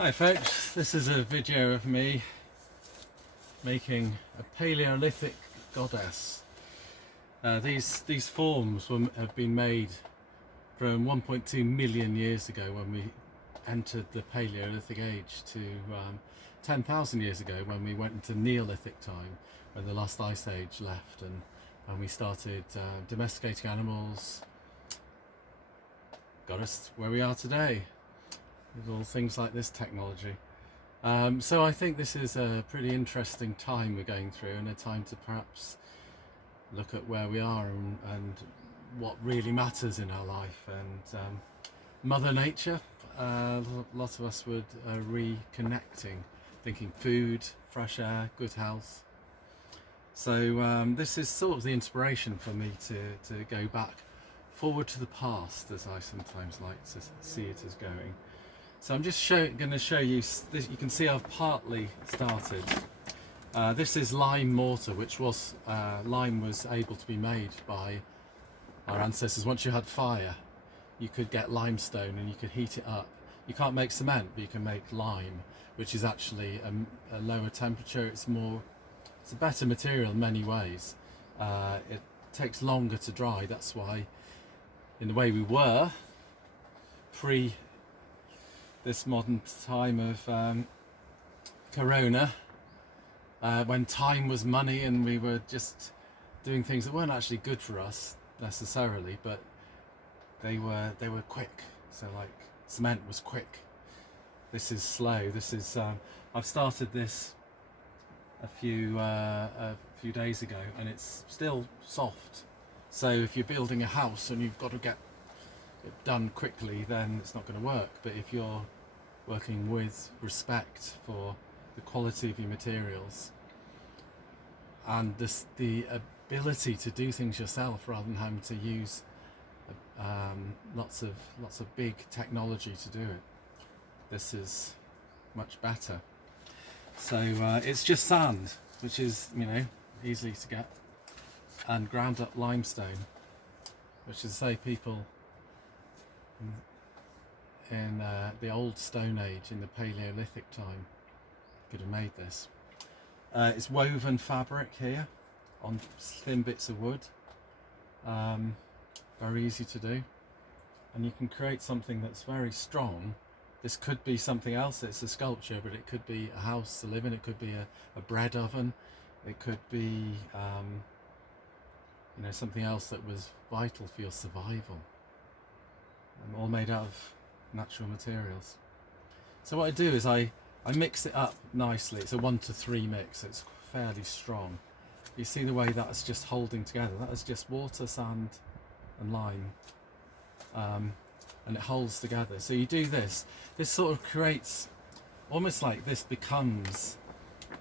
Hi folks, this is a video of me making a Paleolithic goddess. These forms have been made from 1.2 million years ago when we entered the Paleolithic age to 10,000 years ago when we went into Neolithic time, when the last ice age left and we started domesticating animals. Got us where we are today with all things like this technology. So I think this is a pretty interesting time we're going through, and a time to perhaps look at where we are and what really matters in our life. And Mother Nature, a lot of us would reconnecting, thinking food, fresh air, good health. So this is sort of the inspiration for me to go back forward to the past, as I sometimes like to see it as going. So I'm just going to show you this. You can see I've partly started. This is lime mortar, which was lime was able to be made by our ancestors. Once you had fire, you could get limestone and you could heat it up. You can't make cement, but you can make lime, which is actually a lower temperature. It's a better material in many ways. It takes longer to dry. That's why, in the way we were pre this modern time of corona, when time was money and we were just doing things that weren't actually good for us necessarily, but they were quick. So like cement was quick. This is slow. This is I've started this a few days ago, and it's still soft. So if you're building a house and you've got to get it done quickly, then it's not going to work. But if you're working with respect for the quality of your materials and the ability to do things yourself rather than having to use lots of big technology to do it, this is much better. So it's just sand, which is, easily to get, and ground up limestone, which is, say, people in the old Stone Age, in the Paleolithic time, could have made this. It's woven fabric here on thin bits of wood. Very easy to do, and you can create something that's very strong. This could be something else. It's a sculpture, but it could be a house to live in. It could be a bread oven. It could be something else that was vital for your survival. All made out of natural materials. So what I do is I mix it up nicely. It's a 1-to-3 mix. It's fairly strong. You see the way that's just holding together. That is just water, sand and lime, and it holds together. So you do this sort of creates, almost like this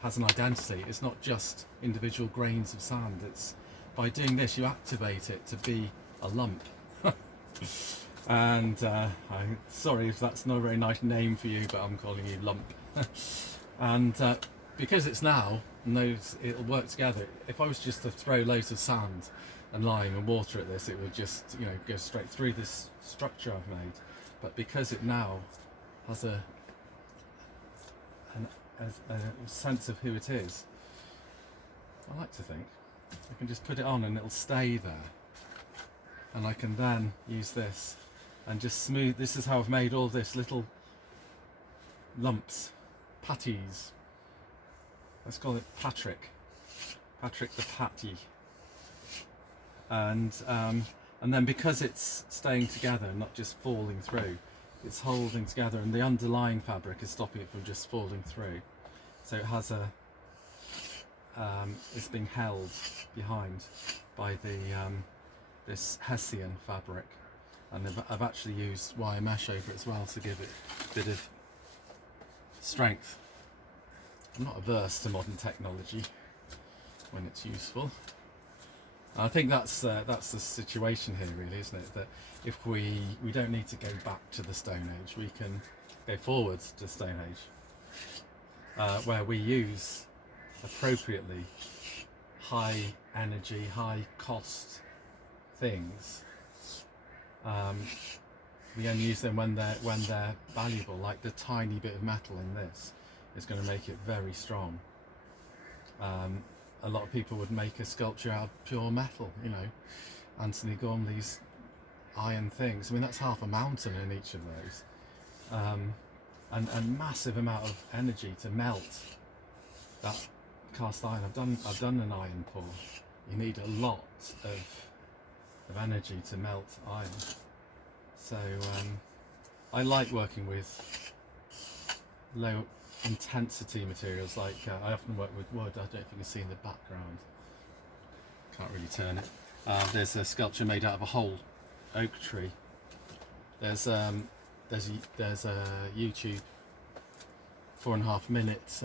has an identity. It's not just individual grains of sand. It's by doing this you activate it to be a lump. And I'm sorry if that's not a very nice name for you, but I'm calling you lump. And because it's now, it'll work together. If I was just to throw loads of sand and lime and water at this, it would just go straight through this structure I've made. But because it now has a sense of who it is, I like to think I can just put it on and it'll stay there, and I can then use this and just smooth. This is how I've made all this little lumps, patties. Let's call it Patrick the Patty. And then because it's staying together, not just falling through, it's holding together, and the underlying fabric is stopping it from just falling through. So it has it's being held behind by this Hessian fabric. And I've actually used wire mesh over it as well to give it a bit of strength. I'm not averse to modern technology when it's useful. I think that's the situation here, really, isn't it? That if we don't need to go back to the Stone Age, we can go forward to Stone Age, where we use appropriately high energy, high cost things we only use them when they're valuable. Like the tiny bit of metal in this is going to make it very strong. A lot of people would make a sculpture out of pure metal, you know. Anthony Gormley's iron things. I mean, that's half a mountain in each of those, and massive amount of energy to melt that cast iron. I've done an iron pour. You need a lot of energy to melt iron. So I like working with low intensity materials. Like I often work with wood. I don't know if you can see in the background. Can't really turn it. There's a sculpture made out of a whole oak tree. There's a YouTube 4.5 minutes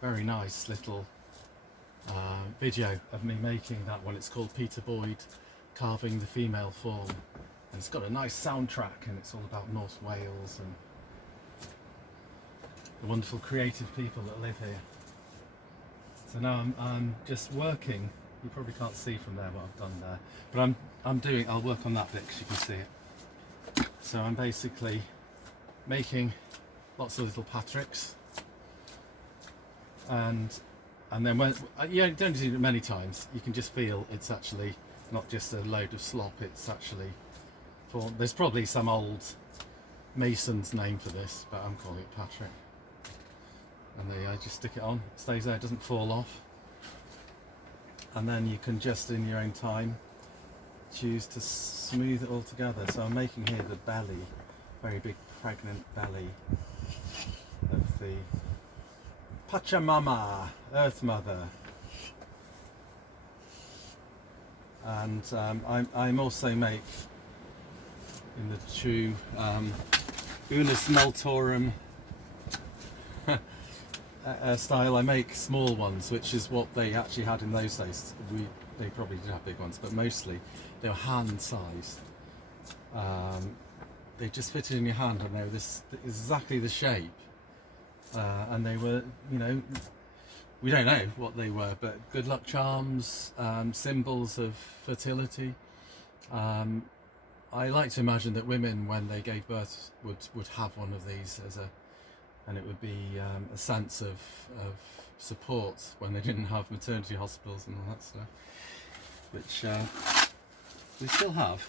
very nice little video of me making that one. It's called Peter Boyd Carving the Female Form, and it's got a nice soundtrack, and it's all about North Wales and the wonderful creative people that live here. So now I'm just working. You probably can't see from there what I've done there, but I'll work on that bit because you can see it. So I'm basically making lots of little Patricks, and then when you don't do it many times, you can just feel it's actually not just a load of slop. It's actually there's probably some old mason's name for this, but I'm calling it Patrick. And there you go, just stick it on, it stays there, it doesn't fall off. And then you can just in your own time choose to smooth it all together. So I'm making here the belly, very big pregnant belly of the Pachamama, Earth Mother. And I'm also make in the true Unus Multorum style. I make small ones, which is what they actually had in those days. They probably did have big ones, but mostly they were hand sized. They just fitted in your hand, and they were exactly the shape. And they were, you know, we don't know what they were, but good luck charms, symbols of fertility. I like to imagine that women, when they gave birth, would have one of these and it would be a sense of support when they didn't have maternity hospitals and all that stuff, which we still have.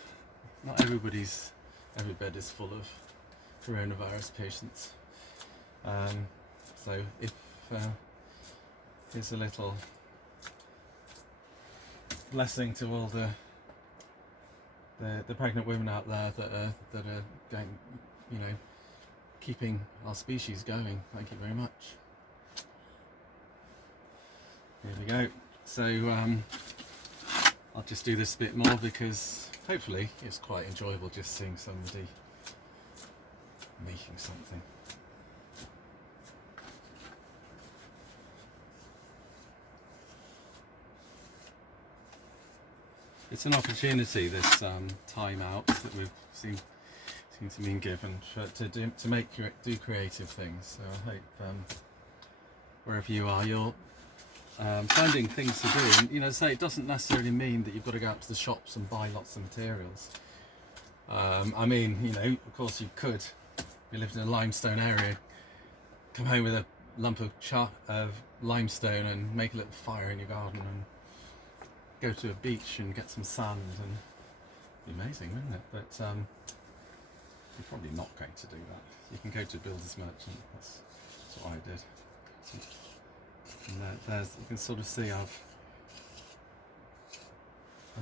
Not every bed is full of coronavirus patients. So if here's a little blessing to all the pregnant women out there that are going, you know, keeping our species going. Thank you very much. Here we go. So I'll just do this a bit more because hopefully it's quite enjoyable just seeing somebody making something. It's an opportunity, this time out that we've seen to be given to do creative things. So I hope wherever you are, you're finding things to do. And, you know, say it doesn't necessarily mean that you've got to go out to the shops and buy lots of materials. I mean, you know, of course you could. If you lived in a limestone area, come home with a lump of limestone and make a little fire in your garden and go to a beach and get some sand, and it'd be amazing, wouldn't it? But you're probably not going to do that. You can go to a builder's merchant. That's what I did. And there's, you can sort of see I'm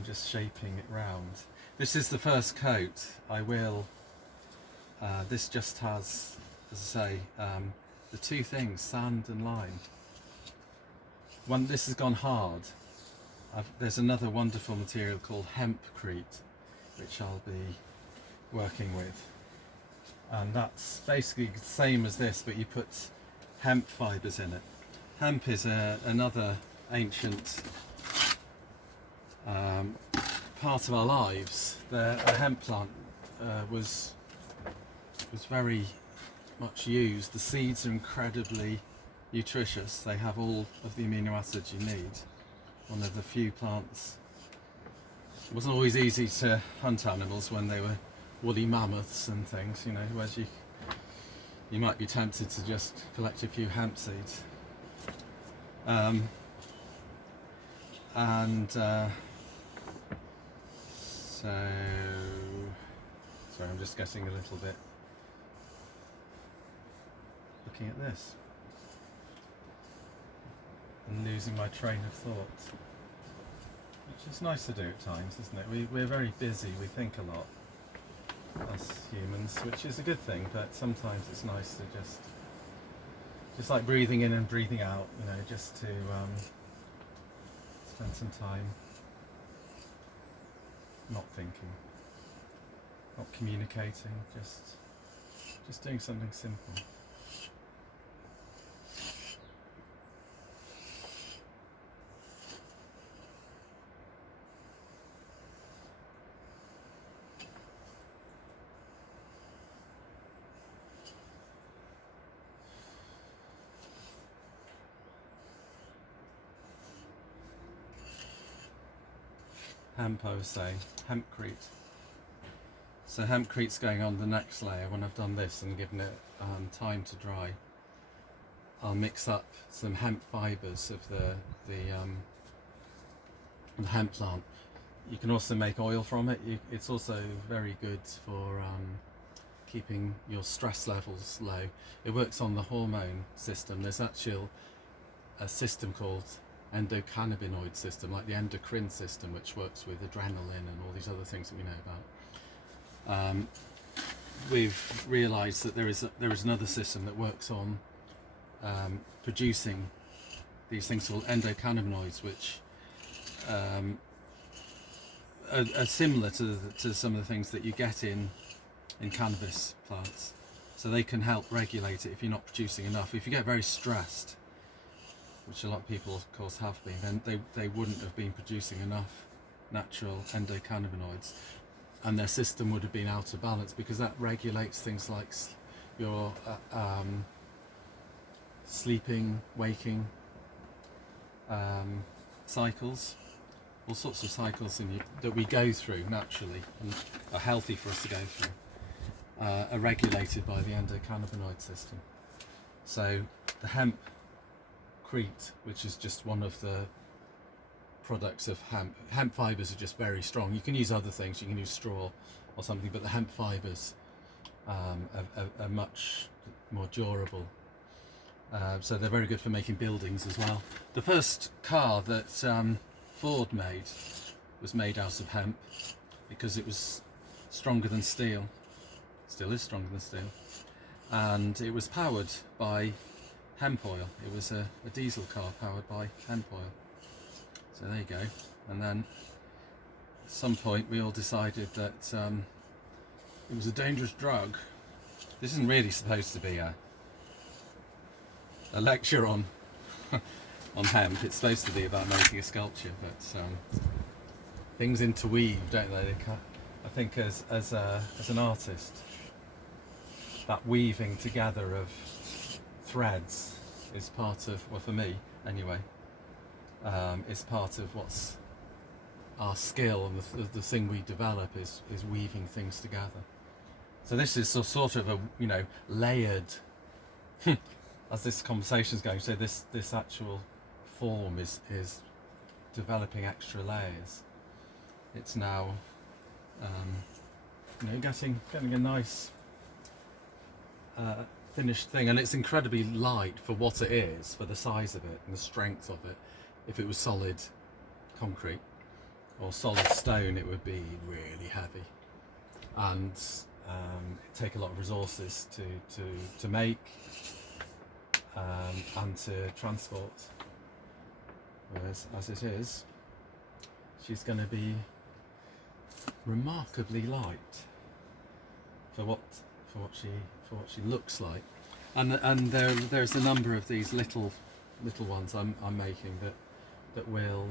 just shaping it round. This is the first coat. I will. This just has, as I say, the two things: sand and lime. When this has gone hard, there's another wonderful material called hempcrete, which I'll be working with. And that's basically the same as this, but you put hemp fibres in it. Hemp is another ancient part of our lives. The hemp plant was very much used. The seeds are incredibly nutritious. They have all of the amino acids you need. One of the few plants. It wasn't always easy to hunt animals when they were woolly mammoths and things, you know, whereas you might be tempted to just collect a few hemp seeds. So, sorry, I'm just getting a little bit looking at this and losing my train of thought, which is nice to do at times, isn't it? We're very busy, we think a lot, us humans, which is a good thing, but sometimes it's nice to just like breathing in and breathing out, you know, just to spend some time not thinking, not communicating, just doing something simple. Hemp, I was saying, hempcrete. So hempcrete's going on the next layer. When I've done this and given it time to dry, I'll mix up some hemp fibres of the hemp plant. You can also make oil from it. It's also very good for keeping your stress levels low. It works on the hormone system. There's actually a system called endocannabinoid system, like the endocrine system, which works with adrenaline and all these other things that we know about. We've realised that there is another system that works on producing these things called endocannabinoids, which are similar to some of the things that you get in cannabis plants. So they can help regulate it if you're not producing enough. If you get very stressed, which a lot of people of course have been, then they wouldn't have been producing enough natural endocannabinoids, and their system would have been out of balance, because that regulates things like your sleeping, waking cycles, all sorts of cycles that we go through naturally and are healthy for us to go through, are regulated by the endocannabinoid system. So the hempcrete, which is just one of the products of hemp fibres, are just very strong. You can use other things, you can use straw or something, but the hemp fibres are much more durable. So they're very good for making buildings as well. The first car that Ford made was made out of hemp, because it was stronger than steel, still is stronger than steel, and it was powered by hemp oil. It was a diesel car powered by hemp oil. So there you go. And then at some point we all decided that it was a dangerous drug. This isn't really supposed to be a lecture on on hemp. It's supposed to be about making a sculpture, but things interweave, don't they? I think as an artist, that weaving together of threads is part of, well, for me anyway, is part of what's our skill, and the thing we develop is weaving things together. So this is sort of a, you know, layered as this conversation's going. So this actual form is developing extra layers. It's now you know, getting a nice finished thing, and it's incredibly light for what it is, for the size of it and the strength of it. If it was solid concrete or solid stone, it would be really heavy, and it'd take a lot of resources to make and to transport. Whereas as it is, she's going to be remarkably light for what she looks like, and there's a number of these little ones I'm making that will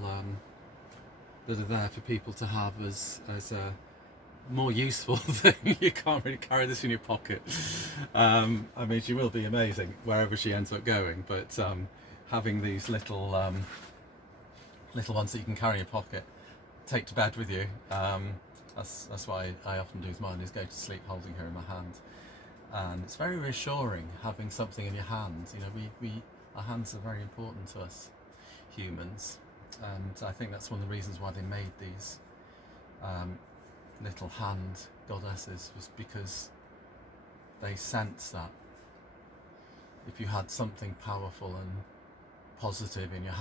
that are there for people to have as a more useful thing. You can't really carry this in your pocket. I mean, she will be amazing wherever she ends up going, but having these little ones that you can carry in your pocket, take to bed with you, That's what I often do with mine, is go to sleep holding her in my hand. And it's very reassuring having something in your hand. You know, our hands are very important to us humans, and I think that's one of the reasons why they made these little hand goddesses, was because they sense that if you had something powerful and positive in your hand,